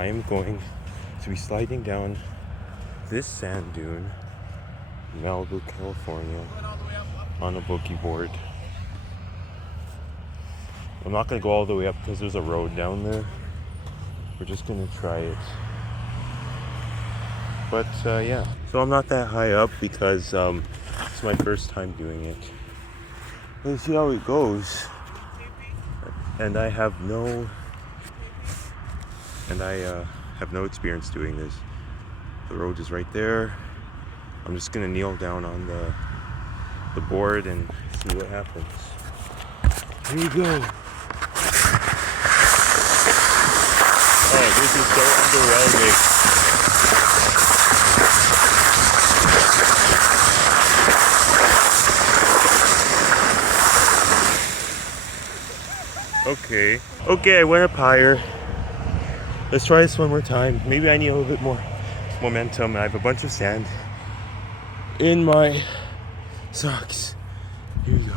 I am going to be sliding down this sand dune, Malibu, California, on a boogie board. I'm not gonna go all the way up because there's a road down there. We're just gonna try it. But yeah, so I'm not that high up because it's my first time doing it. Let's see how it goes. And I have no experience doing this. The road is right there. I'm just gonna kneel down on the board and see what happens. Here you go. Oh, this is so underwhelming. Okay, I went up higher. Let's try this one more time. Maybe I need a little bit more momentum. I have a bunch of sand in my socks. Here you go.